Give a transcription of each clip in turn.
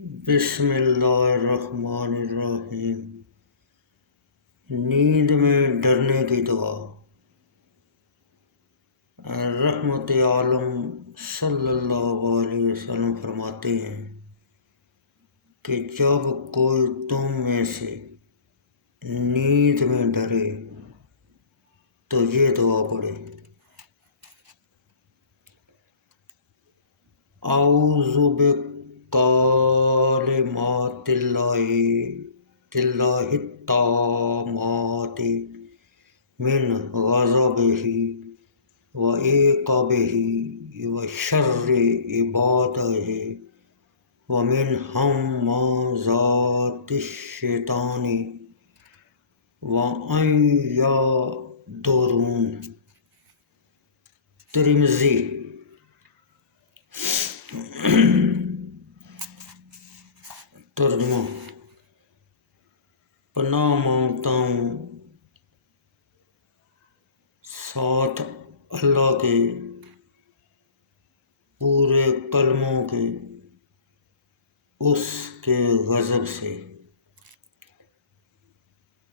بسم اللہ الرحمن الرحیم۔ نیند میں ڈرنے کی دعا۔ رحمت عالم صلی اللہ علیہ وسلم فرماتے ہیں کہ جب کوئی تم میں سے نیند میں ڈرے تو یہ دعا پڑھے: اعوذ بکلمات اللہ التامات من غضبہ وعقابہ وشر عبادہ ومن ہمزات الشیطان وان یحضرون۔ ترمذی۔ ترجمہ: پناہ مانگتا ہوں ساتھ اللہ کے پورے کلموں کے اس کے غضب سے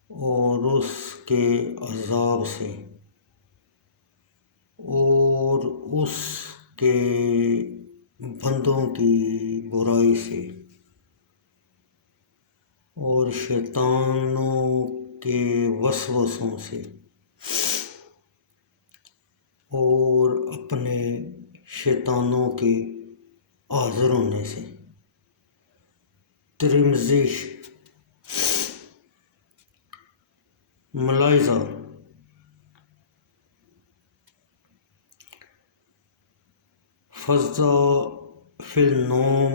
اور اس کے عذاب سے اور اس کے بندوں کی برائی سے اور شیطانوں کے وسوسوں سے اور اپنے شیطانوں کے حاضر ہونے سے۔ ترمذی۔ ملاحظہ: فزع فی النوم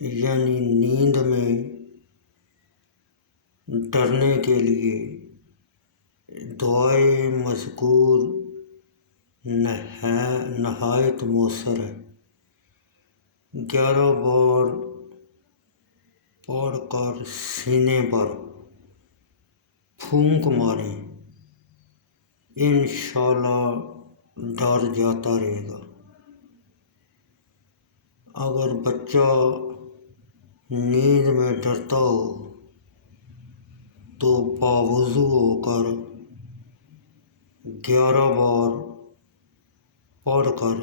یعنی نیند میں ڈرنے کے لیے دعائے مذکور نہایت مؤثر ہے۔ 11 بار پڑھ کر سینے پر پھونک ماریں، انشاءاللہ ڈر جاتا رہے گا۔ اگر بچہ نیند میں ڈرتا ہو تو باوضو ہو کر 11 بار پڑھ کر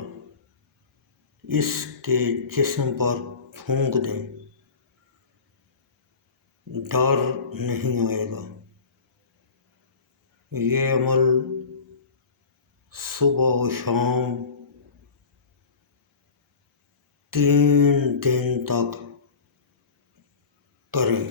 اس کے جسم پر پھونک دیں، ڈر نہیں آئے گا۔ یہ عمل صبح و شام 3 دن تک کریں۔